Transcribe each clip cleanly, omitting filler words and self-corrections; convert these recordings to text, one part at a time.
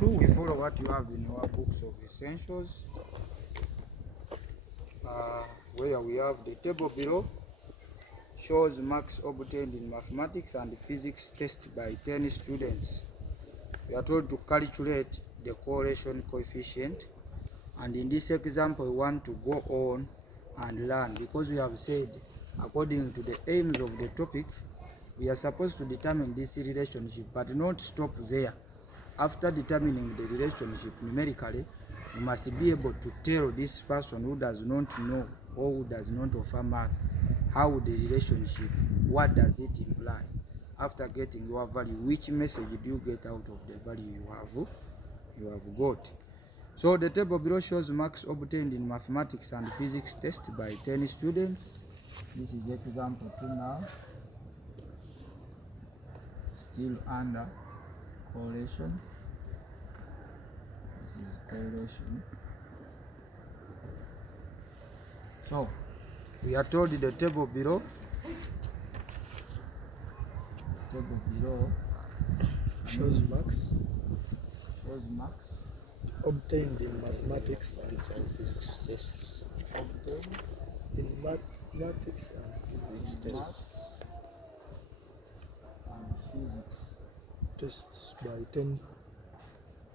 2, we follow what you have in our books of essentials, where we have the table below shows marks obtained in mathematics and physics test by 10 students. We are told to calculate the correlation coefficient, and in this example we want to go on and learn, because we have said according to the aims of the topic we are supposed to determine this relationship, but not stop there. After determining the relationship numerically, you must be able to tell this person who does not know or who does not offer math how the relationship, what does it imply. After getting your value, which message do you get out of the value you have got. So the table below shows marks obtained in mathematics and physics test by 10 students. This is example 2 now, still under correlation. This is correlation. So we are told the table below shows marks obtained in mathematics and physics tests. obtained In mathematics and physics tests. and physics Tests by 10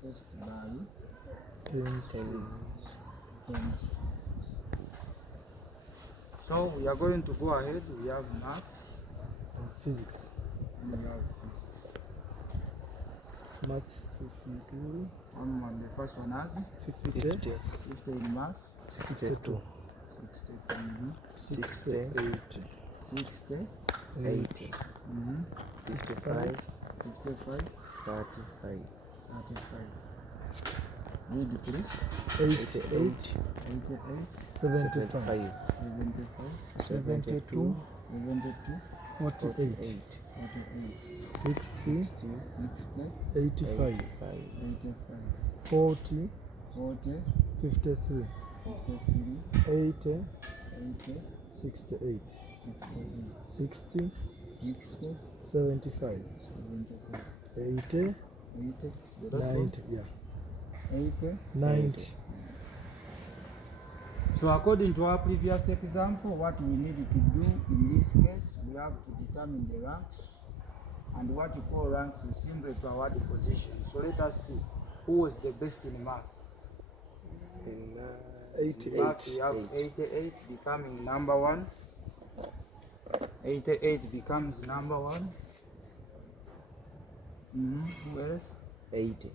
test by 10 10. So we are going to go ahead. We have math and physics. and we have physics. Maths 52, The first one has 50, 50 in math, 62, 60, 60, 60, 80, 55, 55, 35. Read please. 88, 88, 75, 75, 72, 72, 48, 48, 60, 60, 85, 85, 40, 40, 53, 53, 80, 80, 68, 68, 60, 60, 75, 75, 80, 80, 90, yeah, 80. 90. So according to our previous example, what we need to do in this case, we have to determine the ranks, and what we call ranks is simply to award the position. So let us see who was the best in math. In In math we have 88 becoming number 1. 88 becomes number 1. Who else? 80.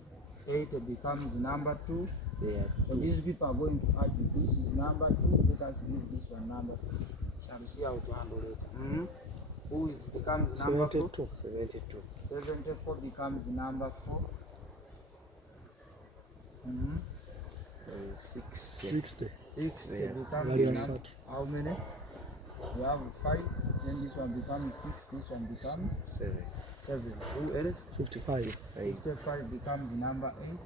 80 becomes number 2. Yeah. So these people are going to argue this is number 2, let us give this one number 3. Shall see how to handle it. Who becomes number 4? 72. 74 becomes number 4. 60. 60 Yeah. becomes number, how many? We have 5, then this one becomes 6, this one becomes 7. Who else? 55. 55 becomes number 8.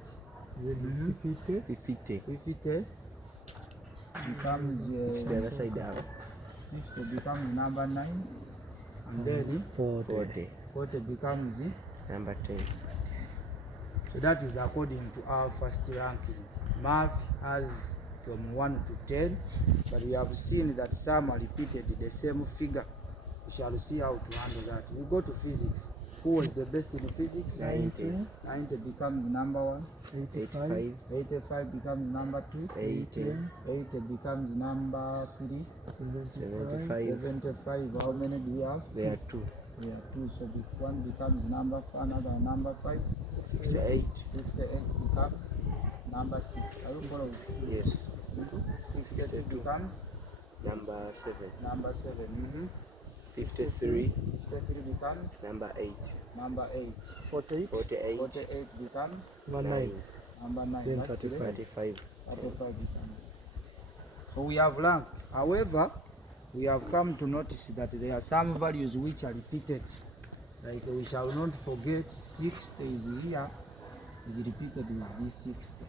50. 50 becomes It's the other side down. 50 becomes number 9, and then 40. 40 becomes Number 10. so that is according to our first ranking. Math has from 1 to 10, but we have seen that some are repeated the same figure. We shall see how to handle that. We go to physics. Who was the best in physics? 90. 90 becomes number 1. 85. 85 becomes number 2. 80. 80 becomes number 3. 75. 75, how many do we have? There are 2. We have 2, so one becomes number 4, another number 5. 68. 68 becomes number 6. Are you following? Yes. 62 becomes Number 7. number 7. 53. 53 becomes Number 8. number 8. 48. 48 becomes 9. number 9. Then That's 35. 35 becomes. So we have ranked. However, we have come to notice that there are some values which are repeated. Like we shall not forget 60 is here, is repeated with this 60.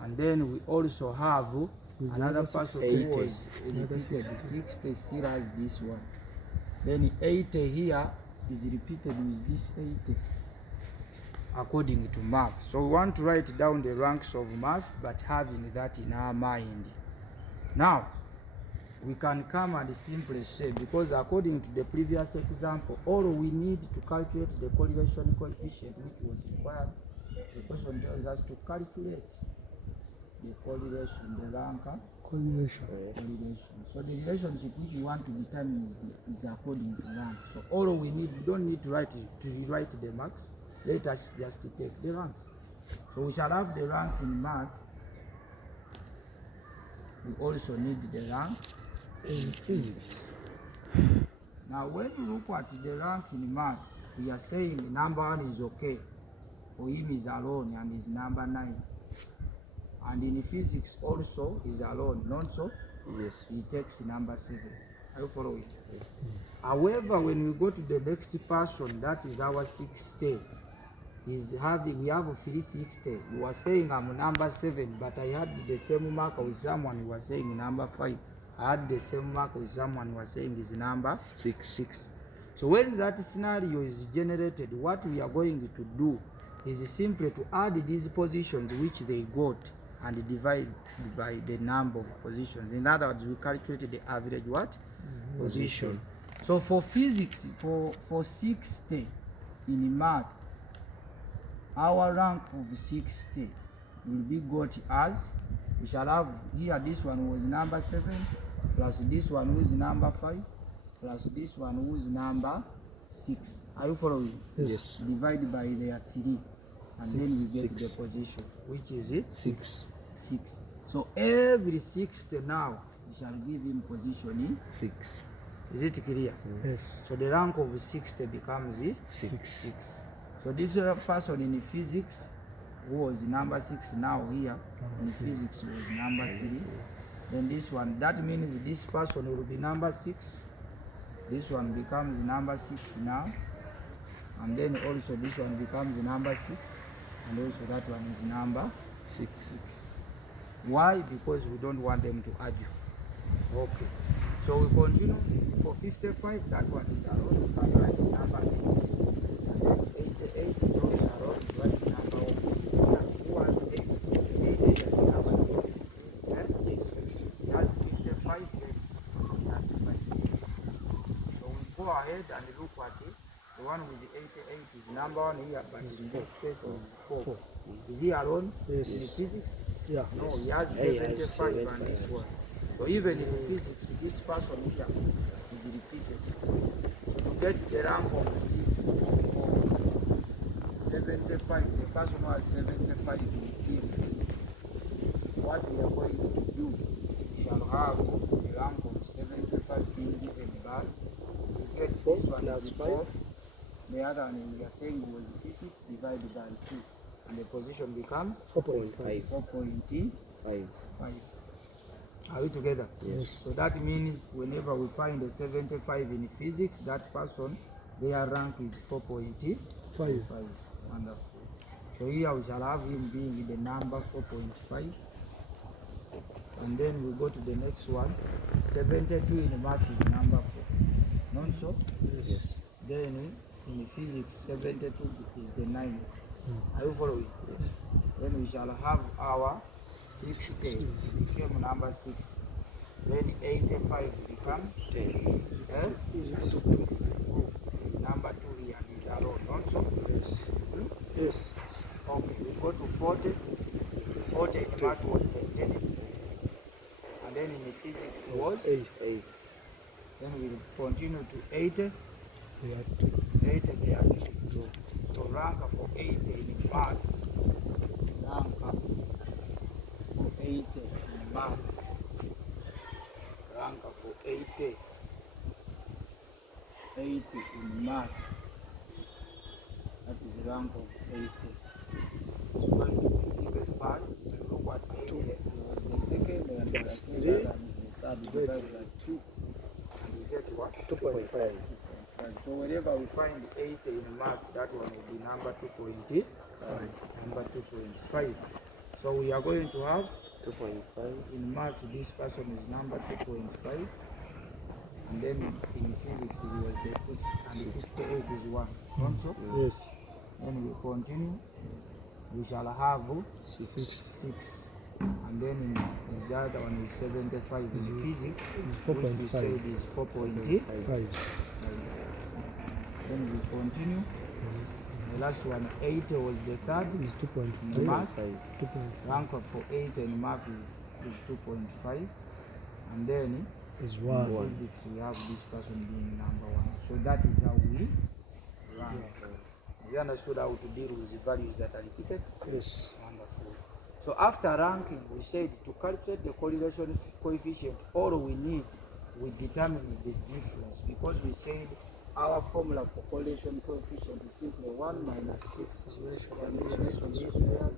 And then we also have another person who was repeated 60 still has this one. Then 80 here is repeated with this 80. according to math. So we want to write down the ranks of math, but having that in our mind. Now, we can come and simply say, because according to the previous example, all we need to calculate the correlation coefficient which was required, the question tells us to calculate the correlation, the rank Correlation. correlation. So the relationship which we want to determine is according to rank. So all we need, we don't need to rewrite the marks. Let us just take the ranks. So we shall have the rank in math. We also need the rank In physics. Now, when you look at the rank in math, we are saying number 1 is okay. For him is alone and is number 9. And in physics also is alone, not so? Yes. He takes number 7. Are you following? Yes. However, when we go to the next person, that is our 60. We have 360. You are saying I'm number 7, but I had the same mark with someone who was saying number 5. I had the same mark with someone who was saying is number 6. So when that scenario is generated, what we are going to do is simply to add these positions which they got and divide by the number of positions. In other words, we calculate the average what? Position. So for physics, for 60 in math, our rank of 60 will be got as, we shall have here, this one was number 7, plus this one who is number 5, plus this one who is number 6. Are you following? Yes. Divide by their 3, and then we get the position, which is it? 6. 6. So every 60 now, we shall give him position in 6. Is it clear? Yes. So the rank of 60 becomes 6. So this person in physics who was number 6 now here in physics was number 3. Then this one, that means this person will be number 6. This one becomes number 6 now. And then also this one becomes number 6. And also that one is number 6. Why? Because we don't want them to argue. Okay. So we continue. For 55, that one is alone. We can write number 8. And then 88, those are all write number 1. Who has 8? 88 is number 2. Yeah? Yes. He has 55, then 35. So we go ahead and look at it. The one with the 88 is number 1 here, but in this case is 4. Is he alone? Yes. In physics? Yeah. No, he has 75 and this one. So even in physics, this person here is repeated. So to get the rank of 75, the person who has 75 in physics, what we are going to do, we shall have the rank of 75 being given by, we get this one plus is 5. 4, the other one we are saying was 50 divided by 2, and the position becomes 4.5. 4.5. Are we together? Yes. So that means whenever we find a 75 in physics, that person, their rank is 4.5. 5. Wonderful. So here we shall have him being the number 4.5. And then we go to the next one. 72 in math is number 4. Not so? Yes. Then in physics, 72 is the 9. Are you following? Then we shall have our 60 became number 6. Then 85 becomes 10. Is equal to 2. Number 2 here is alone. Not so? Yes. Yes. Okay, we go to 40. 40 in math was 10. And then in physics it was 8. Then we continue to 80. We have to. 80 there. So rank for 80 in math. Rank for 80 in math. Rank for 80. 80 in math. That is rank of 80. It's going to be given by, look what 80 was the second and the third and the third divided by 2. And we get what? 2.5. So whenever we find 80 in math, that one will be number 2.5. Number 2.5. So we are going to have 2.5. in math, this person is number 2.5. And then in physics, it was the 6. And the 68 is 1. Also, Yes. Then we continue. We shall have 6. And then in the other one is 75 in physics, Is which we 4.5. said is 4.5. 5. Then we continue. The last one, 8 was the third. Is In 2.5. math, 2.5 rank for 8 in math is 2.5. And then is in 1. physics we have this person being number 1. So that is how we rank. We understood how to deal with the values that are repeated. Yes. Wonderful. So after ranking, we said to calculate the correlation coefficient, all we need, we determine the difference, because we said our formula for correlation coefficient is simply 1 minus 6 and this square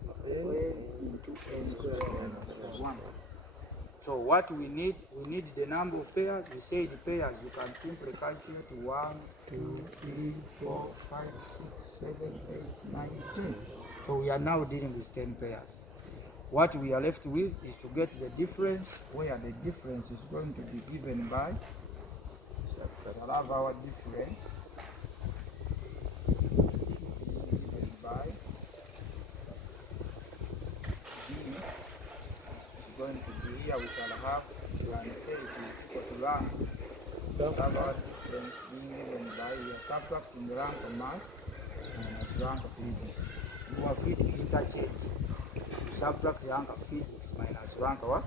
into n squared minus 1. So what we need the number of pairs. We say the pairs you can simply calculate 1, 2, 3, 4, 5, 6, 7, 8, 9, 10. So we are now dealing with 10 pairs. What we are left with is to get the difference, where the difference is going to be given by, we'll have our difference given by D is going to be here. We shall have, we can say it is equal to rank. We have our difference being given by, we are subtracting the rank of math minus rank of physics. You are free to interchange. Subtract the rank of physics minus rank of what?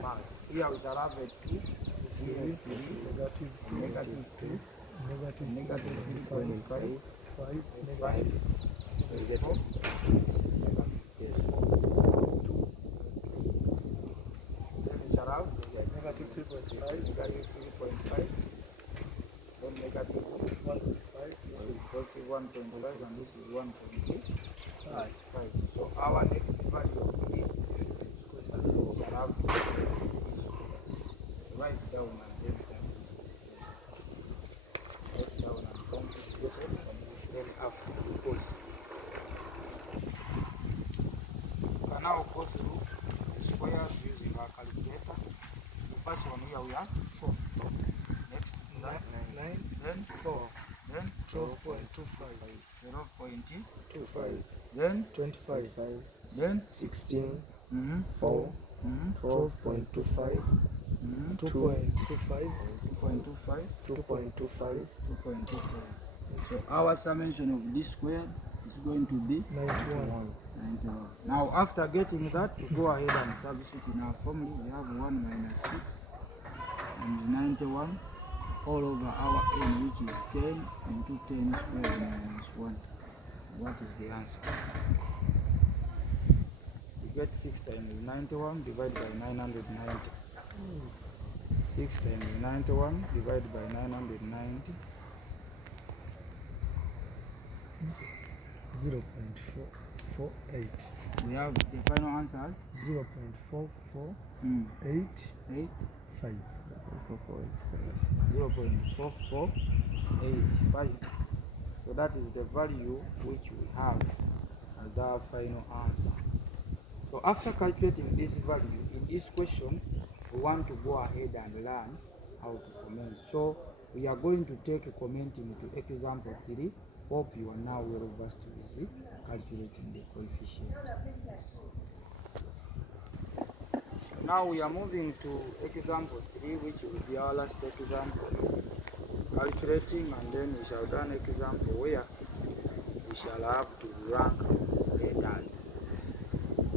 Math. Here we shall have a 3, negative 2, negative 2, negative negative 3.5, 5, 5, negative 4, 2. Then we shall have negative 3.5, negative 3.5, then negative 1.5, this is positive 1.5, and this is 1.5. So our next value of D we shall have to write down and then write down and compute the solution. Then after, because we can now go through the squares using our calculator. The first one here we have 4. Next 9, 9, then 4, then 12.25, 12.25, then 25, then 16, 4, 12.25, 2.25, 2.25, 2.25, 2.25. So our summation of this square is going to be 91. 91. Now after getting that, we go ahead and substitute in our formula. We have 1 minus 6 and 91 all over our n, which is 10 into 10 squared minus 1. What is the answer? We get 6 times 91 divided by 990. 6 times 91 divided by 990. 0.448. We have the final answers. 0.4485. 8, 0.4485. So that is the value which we have as our final answer. So after calculating this value, in this question, we want to go ahead and learn how to comment. So we are going to take a commenting to example 3. Hope you are now well versed with calculating the coefficient. Now we are moving to example 3, which will be our last example, calculating, and then we shall done example where we shall have to rank letters.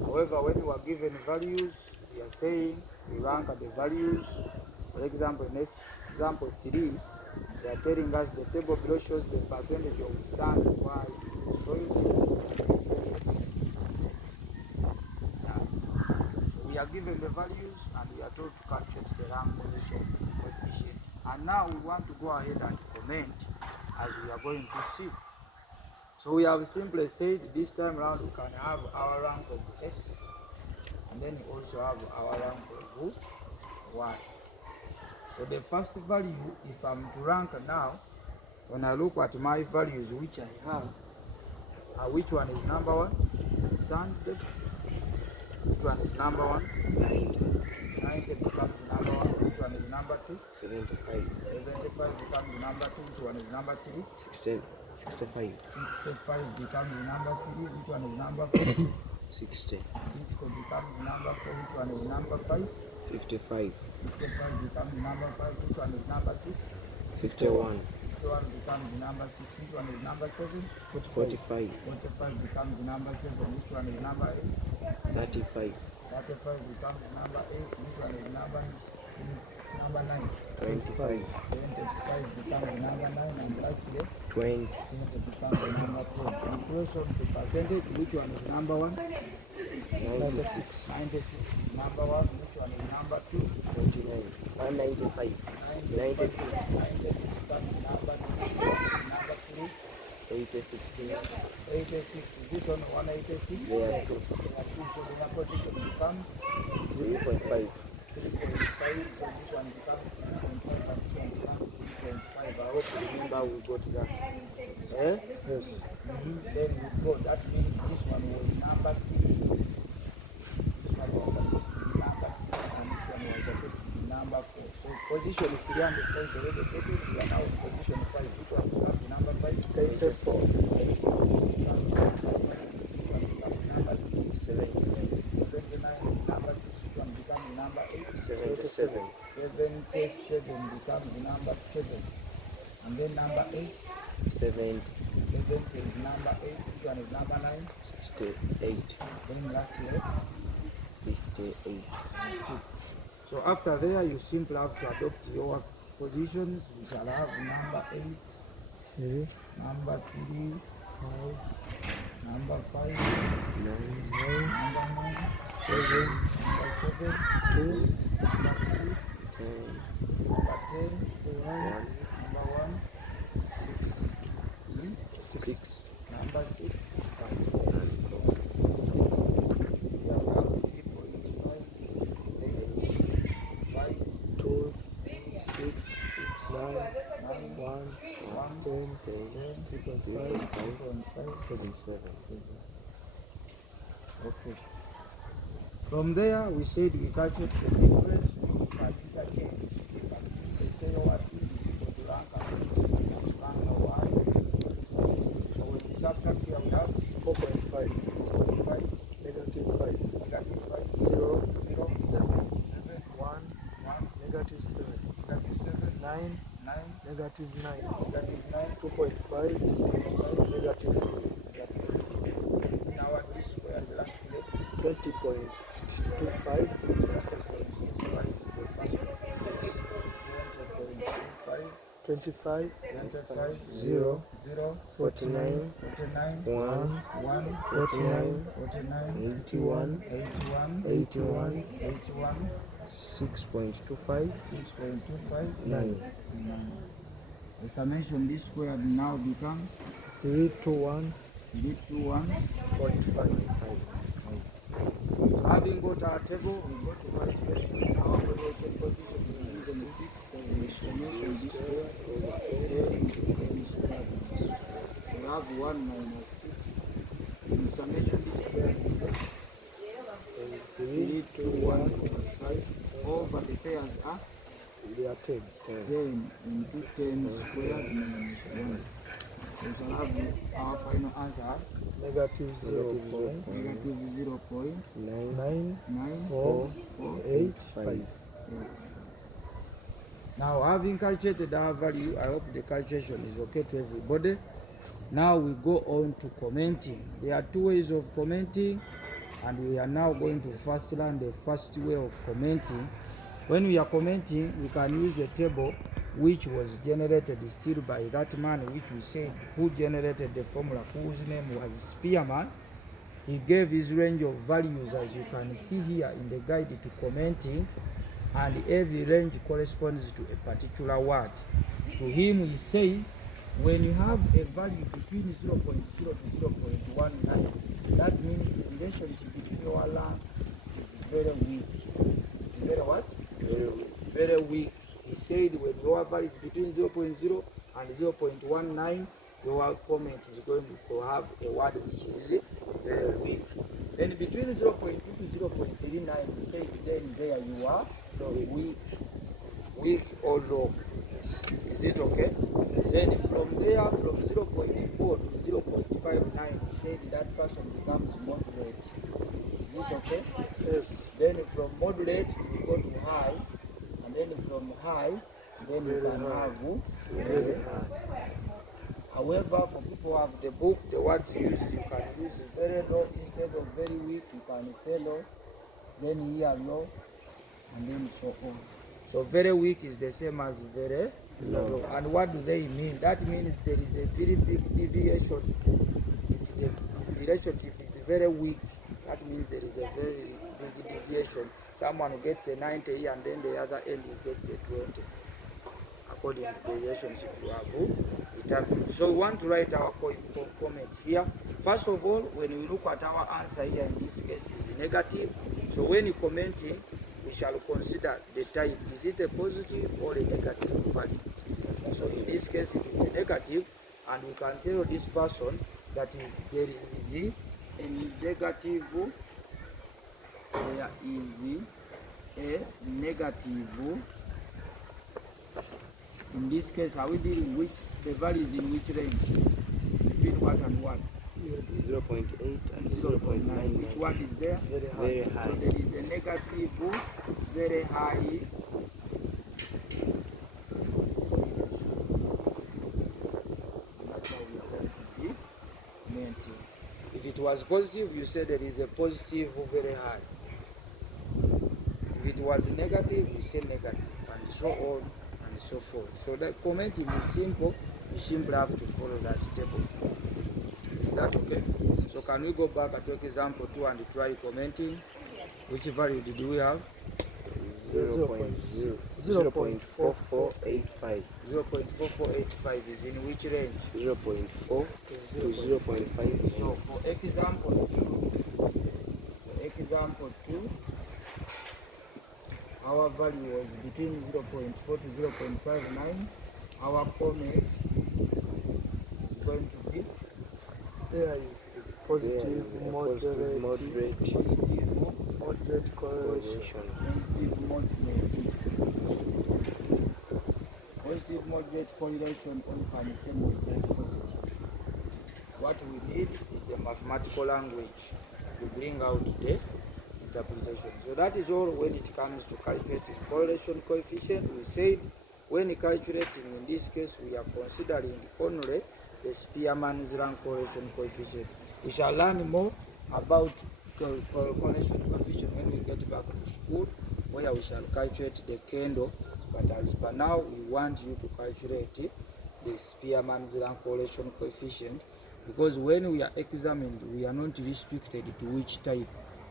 However, when we are given values, we are saying we rank the values. For example, in example 3, they are telling us the table below shows the percentage of sand white soil. We are given the values and we are told to calculate the rank coefficient. And now we want to go ahead and comment as we are going to see. So we have simply said this time around we can have our rank of x, and then we also have our rank of y. So the first value, if I'm to rank now, when I look at my values which I have, which one is number 1? Sand. Which one is number 1? 90 becomes number 1. Which one is number 2? 75. 75 becomes number 2. Which one is number 3? 16. 65. 65 becomes number 3. Which one is number 4? 60. 60 becomes number 4. Which one is number 5? 55. 55 becomes number 5. Which one is number 6? 51. 51 becomes number 6. Which one is number 7? 45. 45 becomes number 7. Which one is number 8? 35. 35 becomes number 8. Which one is number 9? 25. 25 becomes number 9. And lastly, 20. 20 becomes number 10. In relation to percentage, which one is number 1? 96. 96 is number 1. Which one is number 2? 99. 195. 90 becomes number 2. Number 3? 86. 86. Is it on 186? There are 2. So the number position becomes 3.5. 3.5. So this one becomes 3.5 and this one becomes 3.5. I hope you remember we got that. Eh? Yes. Then we go. That means this one was number 3. This one was supposed to be number 3 and this one was supposed to be number 4. So position 3 and 4 is already taken. We are now in position 5. Which one becomes number 5? 84. Number 6. 79. 29 is number 6. Which one becomes number 8? 77. 77 becomes number 7. And then number 8. 70. 7 is number 8. Which one is number 9? 68. Then lastly, 58. so after there, you simply have to adopt your positions. We shall have number 8, 3, number 3, 5, number 5, 9. number 9, 7, number 7, 2, number 2, 10. number 10, 1, number 1, 6. 6, 6. number 6, 2, 6, 9, 1, 10, 3.5, 5. 77. Okay. From there, we said we calculate the difference by interchange. We can simply say what is equal to rank and x minus rank of y. So when we subtract here, we have 4.5, 4.5, negative 5, negative 5, 0, 0, 7, 7, 1, 1, negative 7, negative 7, 9, 9, negative 9, negative 9, 2.5, negative 3, now this square lastly, 20.25, 25, 25, 0, 0, 49, 49, 1. 1, 49, 49, 81. 81, 81, 81, 6.25. 6.25, 9. The summation this square now become 3 to 1, 321.5. 0.5. Having got our table, we go to calculation. Our evaluation position is given with this summation this square over n square. We have 1 minus 6. In summation this square becomes 3 to 1, 321.5 over the pairs are they are 10. 10 into 10 squared minus 1. We shall have our final answer as Negative 0. negative 9, 0.99485. Now, having calculated our value, I hope the calculation is okay to everybody. Now we go on to commenting. There are 2 ways of commenting, and we are now going to first learn the first way of commenting. When we are commenting, we can use a table which was generated still by that man which we said who generated the formula, whose name was Spearman. He gave his range of values, as you can see here in the guide to commenting, and every range corresponds to a particular word. To him, he says, when you have a value between 0.0 to 0.19, that means the relationship between your ranks is very weak. It's very what? Very weak. He said when your value is between 0.0 and 0.19, your comment is going to have a word which is very weak. Then between 0.2 to 0.39, he said then there you are weak or low. Is it okay? Yes. Then from there, from 0.4 to 0.59, we said that person becomes moderate. Is it okay? Yes. Then from moderate, we go to high, and then from high, then you Very can high. have Very high. However, for people who have the book, the words used, you can use very low instead of very weak. You can say low, then here low, and then so on. So very weak is the same as very low. And what do they mean? That means there is a very big deviation. If the relationship is very weak, that means there is a very big deviation. Someone who gets a 90 and then the other end gets a 20. According to the relationship you have determined. So we want to write our comment here. First of all, when we look at our answer here, in this case is negative. So when you're commenting, we shall consider the type. Is it a positive or a negative value? So in this case, it is a negative, and we can tell this person that there is a negative. There is a negative. In this case, are we dealing with the values in which range? Between what and what? 0.8 and 0.9. Which one is there? Very high. Very high. So there is a negative, very high. That's how we are going to be maintained. If it was positive, you say there is a positive, very high. If it was negative, you say negative, and so on and so forth. So the commenting is simple. You simply have to follow that table. Is that okay? So can we go back to example 2 and try commenting? Which value did we have? 0.4485. 0.4485 is in which range? 0.4 to 0.5. So for example 2, our value was between 0.4 to 0.59. Our comment is going to be There is a positive, moderate, moderate moderate correlation. Positive moderate correlation, or you can say moderate positive. What we need is the mathematical language to bring out the interpretation. So that is all when it comes to calculating correlation coefficient. We said when calculating, in this case, we are considering only the Spearman's rank correlation coefficient. We shall learn more about correlation coefficient when we get back to school, where we shall calculate the candle. But as per now, we want you to calculate the Spearman's rank correlation coefficient, because when we are examined, we are not restricted to which type,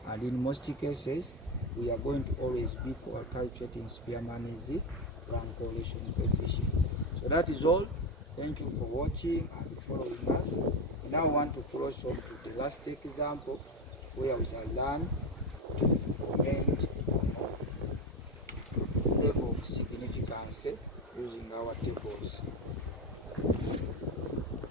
and in most cases, we are going to always be calculating Spearman's rank correlation coefficient. So that is all. Thank you for watching and following us. We now want to cross on to the last example, where we shall learn to comment level of significance using our tables.